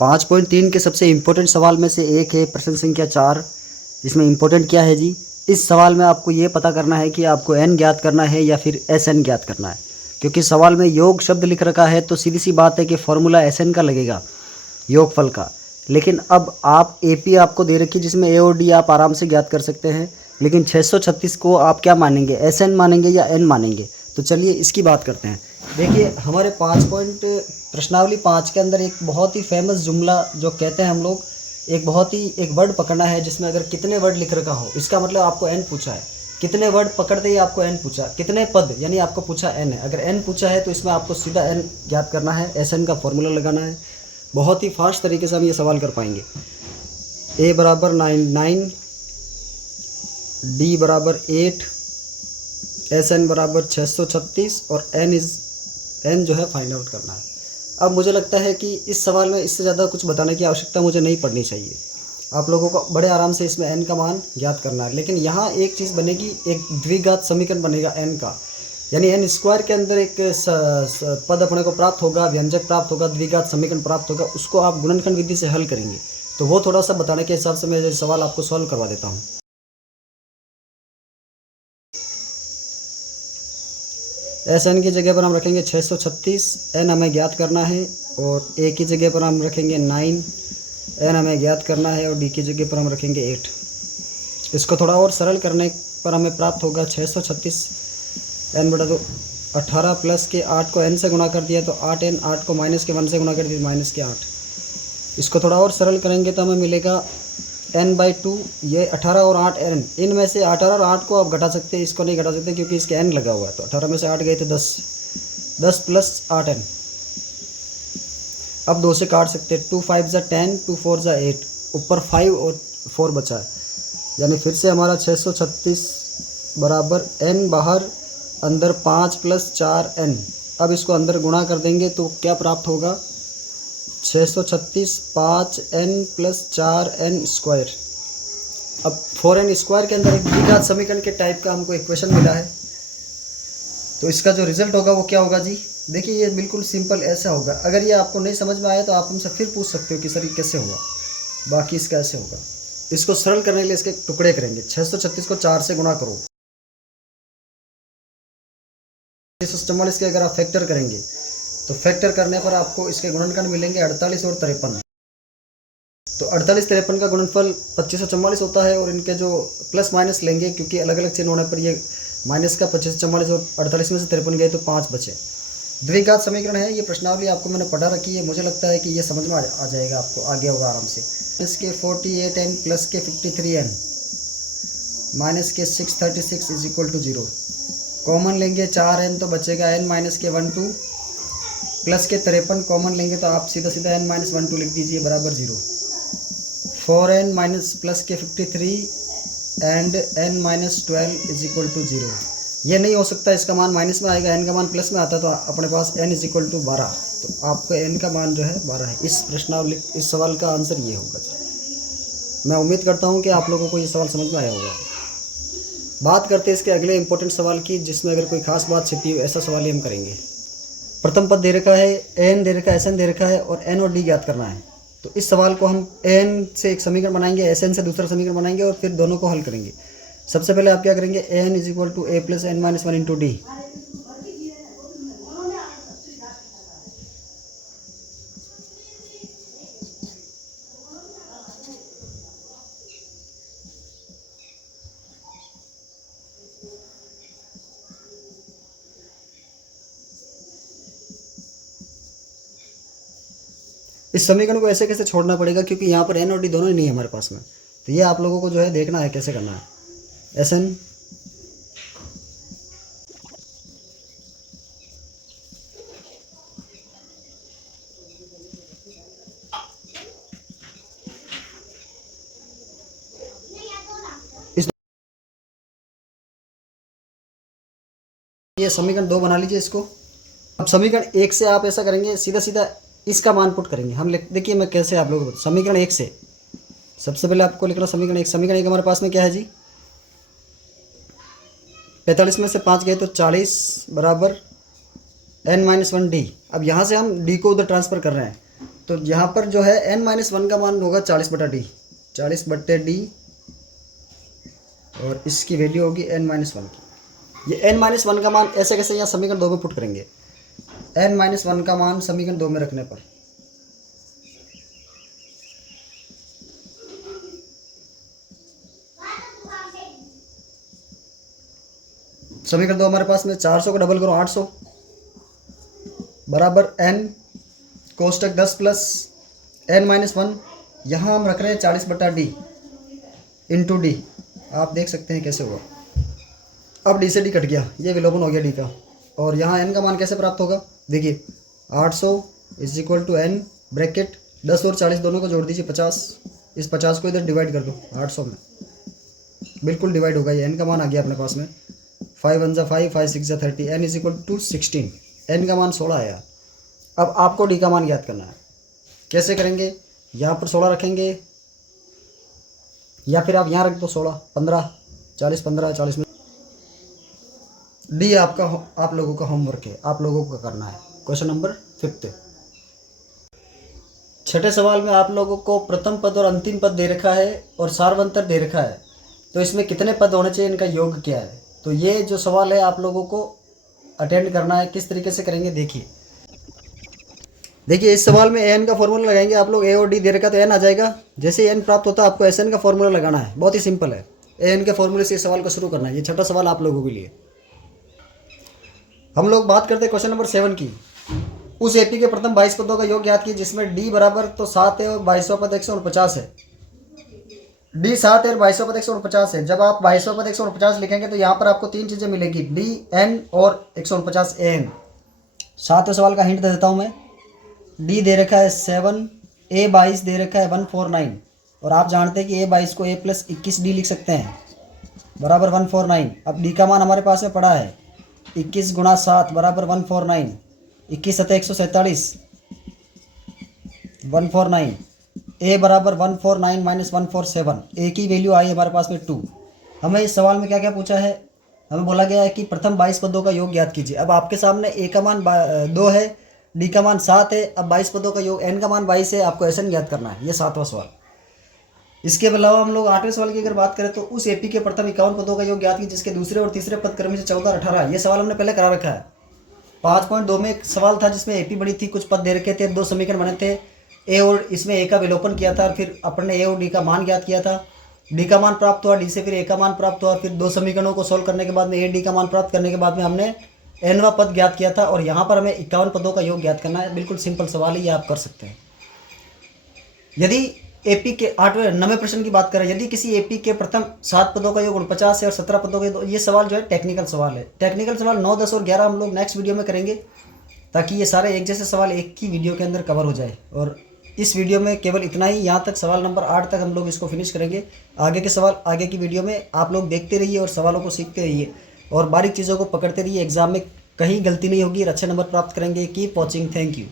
5.3 के सबसे इम्पोर्टेंट सवाल में से एक है प्रश्न संख्या 4। इसमें इम्पोर्टेंट क्या है जी? इस सवाल में आपको ये पता करना है कि आपको n ज्ञात करना है या फिर Sn ज्ञात करना है। क्योंकि सवाल में योग शब्द लिख रखा है तो सीधी सी बात है कि फॉर्मूला Sn का लगेगा, योगफल का। लेकिन अब आप AP आपको दे रखी जिसमें A और D आप आराम से ज्ञात कर सकते हैं। लेकिन 636 को आप क्या मानेंगे, Sn मानेंगे या n मानेंगे? तो चलिए इसकी बात करते हैं। देखिए हमारे 5 पॉइंट प्रश्नावली 5 के अंदर एक बहुत ही फेमस जुमला जो कहते हैं हम लोग, एक वर्ड पकड़ना है जिसमें अगर कितने वर्ड लिख रखा हो, इसका मतलब आपको n पूछा है। कितने वर्ड पकड़ते ही आपको n पूछा, कितने पद यानी आपको पूछा n है। अगर n पूछा है तो इसमें आपको सीधा n ज्ञात करना है, Sn का फॉर्मूला लगाना है। बहुत ही फास्ट तरीके से हम ये सवाल कर पाएंगे। a बराबर 9, d बराबर 8, Sn बराबर 636 और n जो है फाइंड आउट करना है। अब मुझे लगता है कि इस सवाल में इससे ज़्यादा कुछ बताने की आवश्यकता मुझे नहीं पड़नी चाहिए। आप लोगों को बड़े आराम से इसमें n का मान ज्ञात करना है। लेकिन यहाँ एक चीज़ बनेगी, एक द्विघात समीकरण बनेगा n का, यानी n स्क्वायर के अंदर एक पद अपने को प्राप्त होगा, व्यंजक प्राप्त होगा, द्विघात समीकरण प्राप्त होगा। उसको आप गुणनखंड विधि से हल करेंगे। तो वो थोड़ा सा बताने के हिसाब से मैं ये सवाल आपको सॉल्व करवा देता हूँ। Sn की जगह पर हम रखेंगे 636, n हमें ज्ञात करना है, और a की जगह पर हम रखेंगे 9, n हमें ज्ञात करना है, और d की जगह पर हम रखेंगे 8। इसको थोड़ा और सरल करने पर हमें प्राप्त होगा 636 n बटा 2, 18 प्लस के 8 को n से गुणा कर दिया तो 8n, 8 को माइनस के 1 से गुणा कर दिया माइनस के 8। इसको थोड़ा और सरल करेंगे तो हमें मिलेगा n/2। ये 18 और 8 n, इनमें से 18 और 8 को आप घटा सकते हैं, इसको नहीं घटा सकते क्योंकि इसके n लगा हुआ है। तो 18 में से 8 गए तो 10, 10 प्लस 8n। अब 2 से काट सकते हैं, 2 5 ज़ा 10, 2 4 ज़ा 8, ऊपर 5 और 4 बचा है। यानी फिर से हमारा 636 बराबर n बाहर, अंदर 5 प्लस 4n। अब इसको अंदर गुणा कर देंगे तो क्या प्राप्त होगा? 636 5n प्लस 4n स्क्वायर। अब 4n स्क्वायर के अंदर एक द्विघात समीकरण के टाइप का हमको इक्वेशन मिला है। तो इसका जो रिजल्ट होगा वो क्या होगा जी? देखिए ये बिल्कुल सिंपल ऐसा होगा। अगर ये आपको नहीं समझ में आया तो आप हमसे फिर पूछ सकते हो कि सर ये कैसे हुआ, बाकी इसका ऐसे होगा। इसको सरल करने के लिए इसके टुकड़े करेंगे। 636 को 4 से गुणा करो, 644 के अगर आप फैक्टर करेंगे तो फैक्टर करने पर आपको इसके गुणनखंड मिलेंगे 48 और 53। तो 48 53 का गुणनफल 2544 होता है, और इनके जो प्लस माइनस लेंगे क्योंकि अलग अलग चिन्ह होने पर ये माइनस का 2544 और 48 में से 53 गए तो 5 बचे। द्विघात समीकरण है। ये प्रश्नावली आपको मैंने पढ़ा रखी है, मुझे लगता है कि ये समझ में आ जाएगा, आपको आगे होगा आराम से। माइनस के 48n प्लस के 53n माइनस के 636 इज इक्वल टू 0। कॉमन लेंगे 4n तो बचेगा n माइनस के 1 2, प्लस के 53 कॉमन लेंगे तो आप सीधा सीधा n माइनस 1 2 लिख दीजिए बराबर 0। 4n माइनस प्लस के 53 and n minus 12 is equal to 0। ये नहीं हो सकता, इसका मान माइनस में आएगा, n का मान प्लस में आता है, तो अपने पास n इज इक्वल टू 12। तो आपका n का मान जो है 12 है। इस प्रश्नावली, इस सवाल का आंसर ये होगा। मैं उम्मीद करता हूँ कि आप लोगों को ये सवाल समझ में आया होगा। बात करते हैं इसके अगले इंपॉर्टेंट सवाल की, जिसमें अगर कोई खास बात छिपी हो, ऐसा सवाल ही हम करेंगे। प्रथम पद दे रखा है, n दे रखा है, Sn दे रखा है, और n और d ज्ञात करना है। तो इस सवाल को हम n से एक समीकरण बनाएंगे, Sn से दूसरा समीकरण बनाएंगे, और फिर दोनों को हल करेंगे। सबसे पहले आप क्या करेंगे? n is equal to a plus n minus 1 into D. इस समीकरण को ऐसे कैसे छोड़ना पड़ेगा, क्योंकि यहाँ पर n और d दोनों ही नहीं है हमारे पास में। तो ये आप लोगों को जो है देखना है कैसे करना है। Sn ये समीकरण 2 बना लीजिए इसको। अब समीकरण 1 से आप ऐसा करेंगे, सीधा सीधा इसका मान पुट करेंगे हम। देखिए मैं कैसे आप लोगों को समीकरण 1 से, सबसे पहले आपको लिखना समीकरण 1। समीकरण 1 हमारे पास में क्या है जी? 45 में से 5 गए तो 40 बराबर n माइनस 1 डी। अब यहाँ से हम d को उधर ट्रांसफ़र कर रहे हैं, तो यहाँ पर जो है n-1 का मान होगा 40/d, 40/d, और इसकी वैल्यू होगी n-1 की। ये n-1 का मान ऐसे कैसे यहाँ समीकरण 2 में पुट करेंगे। n-1 का मान समीकरण 2 में रखने पर समीकरण 2 हमारे पास में 400 को डबल करो 800 बराबर n कोष्टक 10 प्लस n-1, यहाँ हम रख रहे हैं 40/d इंटू डी। आप देख सकते हैं कैसे हुआ। अब डी से डी कट गया, ये विलोपन हो गया डी का, और यहाँ n का मान कैसे प्राप्त होगा। देखिए 800 is equal to n bracket 10 और 40 दोनों को जोड़ दीजिए 50, इस 50 को इधर डिवाइड कर दो 800 में, बिल्कुल डिवाइड होगा। ये n का मान आ गया अपने पास में, 5 1 5, 5 6 30, n is equal to 16, n का मान 16 आया। अब आपको डी का मान ज्ञात करना है। कैसे करेंगे, यहाँ पर 16 रखेंगे या फिर आप यहाँ रख दो 16, 15, 40, 15, 40 में। डी आपका आप लोगों का होमवर्क है, आप लोगों को करना है। क्वेश्चन नंबर 5, छठे सवाल में आप लोगों को प्रथम पद और अंतिम पद दे रखा है और सार्वंतर दे रखा है, तो इसमें कितने पद होने चाहिए, इनका योग क्या है। तो ये जो सवाल है आप लोगों को अटेंड करना है। किस तरीके से करेंगे देखिए इस सवाल में an का फॉर्मूला लगाएंगे आप लोग। a और d दे रखा तो n आ जाएगा। जैसे n प्राप्त होता है आपको sn का फॉर्मूला लगाना है। बहुत ही सिंपल है, an के फॉर्मूले से इस सवाल को शुरू करना है। ये छठा सवाल आप लोगों के लिए। हम लोग बात करते हैं क्वेश्चन नंबर 7 की। उस एपी के प्रथम 22 पदों का योग ज्ञात कीजिए, जिसमें d बराबर तो 7 है और 22वां पद 149 है। d 7 है और 22वां पद 149 है। जब आप 22वां पद 149 लिखेंगे तो यहाँ पर आपको तीन चीज़ें मिलेगी, d n और 149 an। 7वें सवाल का हिंट दे देता हूँ मैं। d दे रखा है 7, a 22 दे रखा है 149, और आप जानते हैं कि a 22 को a प्लस 21d लिख सकते हैं बराबर 149। अब d का मान हमारे पास में पड़ा है 21 गुणा 7 बराबर 149, 21 सतह 147, 149, a बराबर 149 माइनस 147, a की वैल्यू आई हमारे पास में 2। हमें इस सवाल में क्या क्या पूछा है, हमें बोला गया है कि प्रथम 22 पदों का योग ज्ञात कीजिए। अब आपके सामने a का मान 2 है, d का मान 7 है, अब 22 पदों का योग, n का मान 22 है, आपको SN ज्ञात करना है। ये 7वां सवाल। इसके अलावा हम लोग 8वें सवाल की अगर बात करें तो उस एपी के प्रथम 51 पदों का योग ज्ञात कीजिए, जिसके दूसरे और तीसरे पद क्रम से 14 और 18। ये सवाल हमने पहले करा रखा है। 5.2 में एक सवाल था जिसमें एपी बड़ी थी, कुछ पद दे रखे थे, 2 समीकरण बने थे, ए और इसमें ए का विलोपन किया था, फिर अपने ए और डी का मान ज्ञात किया था। डी का मान प्राप्त हुआ, डी से फिर ए का मान प्राप्त हुआ, फिर 2 समीकरणों को सोल्व करने के बाद में ए डी का मान प्राप्त करने के बाद में हमने nवां पद ज्ञात किया था, और यहाँ पर हमें 51 पदों का योग ज्ञात करना है। बिल्कुल सिंपल सवाल है, ये आप कर सकते हैं। यदि एपी के 9वें प्रश्न की बात करें, यदि किसी एपी के प्रथम 7 पदों का योग 49 है और 17 पदों के, ये सवाल जो है टेक्निकल सवाल है। टेक्निकल सवाल 9, 10 और 11 हम लोग नेक्स्ट वीडियो में करेंगे, ताकि ये सारे एक जैसे सवाल एक ही वीडियो के अंदर कवर हो जाए। और इस वीडियो में केवल इतना ही, यहाँ तक सवाल नंबर 8 तक हम लोग इसको फिनिश करेंगे। आगे के सवाल आगे की वीडियो में आप लोग देखते रहिए और सवालों को सीखते रहिए और बारीक चीज़ों को पकड़ते रहिए। एग्जाम में कहीं गलती नहीं होगी और अच्छे नंबर प्राप्त करेंगे। Keep watching, thank you.